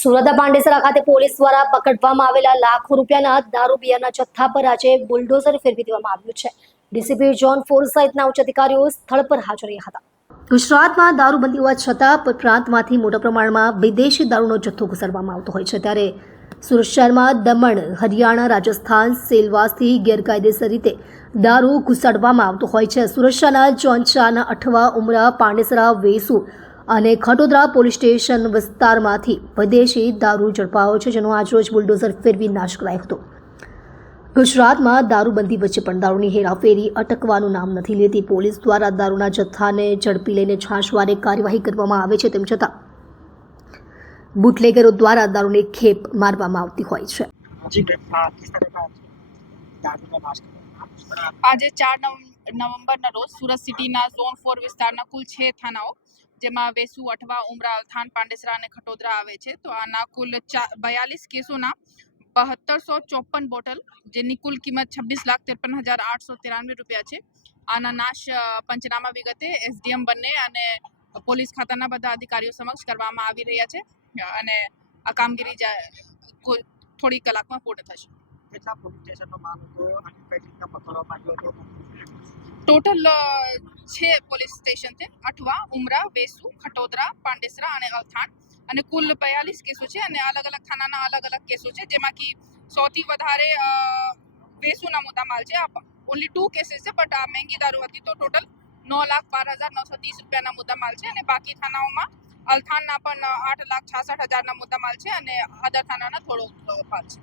સુરતના પાંડેસરા ખાતે પોલીસ દ્વારા પકડવામાં આવેલા લાખો રૂપિયાના દારૂ બિયરના જથ્થા પર આજે બુલડોઝર ફેરવી દેવામાં આવ્યું છે। ડીસીપી જોન 4 સહિતના ઉચ્ચ અધિકારીઓ સ્થળ પર હાજર રહ્યા હતા। ગુજરાતમાં દારૂબંધી હોવા છતાં પ્રાંતમાંથી મોટા પ્રમાણમાં વિદેશી દારૂનો જથ્થો ઘુસાડવામાં આવતો હોય છે, ત્યારે સુરત શહેરમાં દમણ, હરિયાણા, રાજસ્થાન, સેલવાસથી ગેરકાયદેસર રીતે દારૂ ઘુસાડવામાં આવતો હોય છે। સુરત શહેરના ચોંચાના અઠવા, ઉમરા, પાંડેસરા, વેસુ અને ખટોદરા પોલીસ સ્ટેશન વિસ્તારમાંથી વિદેશી દારૂ ઝડપાયો છે, જેનો આજરોજ બુલડોઝર ફેરવી નાશ કરાયો હતો। ગુજરાતમાં દારૂબંધી વચ્ચે પણ દારૂની હેરાફેરી અટકવાનું નામ નથી લેતી। પોલીસ દ્વારા દારૂના જથ્થાને ઝડપી લઈને છાશવારે કાર્યવાહી કરવામાં આવે છે, તેમ છતાં બુટલેગરો દ્વારા દારૂની ખેપ મારવામાં આવતી હોય છે। આજે 4 નવેમ્બરના રોજ સુરત સિટીના ઝોન 4 વિસ્તારના કુલ 6 થાનાઓ, જેમાં વેસુ, અઠવા, ઉમરા, અલથાણ, પાંડેસરા અને ખટોદરા આવે છે, તો આના કુલ 42 કેસોના 7254 બોટલ, જેની કુલ કિંમત 26,53,893 રૂપિયા છે। આના નાશ પંચનામા વિગતે એસડીએમ બંને અને પોલીસ ખાતાના બધા અધિકારીઓ સમક્ષ કરવામાં આવી રહ્યા છે અને આ કામગીરી થોડી કલાકમાં પૂર્ણ થશે। કેટલા પોલીસ સ્ટેશનનો માલ હતો અને કઈ રીતના પકડવામાં આવ્યો હતો? ટોટલ 6 પોલીસ સ્ટેશન છે, અઠવા, ઉમરા, વેસુ, ખટોદરા, પાંડેસરા અને અલથાણ, અને કુલ 42 કેસો છે અને અલગ અલગ થાનાના અલગ અલગ કેસો છે, જેમાંથી સૌથી વધારે વેસુના મુદ્દામાલ છે। ઓનલી 2 કેસીસ છે, બટ આ મહેંગી દારૂ હતી, તો ટોટલ 9,12,930 રૂપિયાના મુદ્દામાલ છે અને બાકી થાનાઓમાં અલથાણના પણ 8,66,000ના મુદ્દામાલ છે અને અદર થાનાના થોડો માલ છે।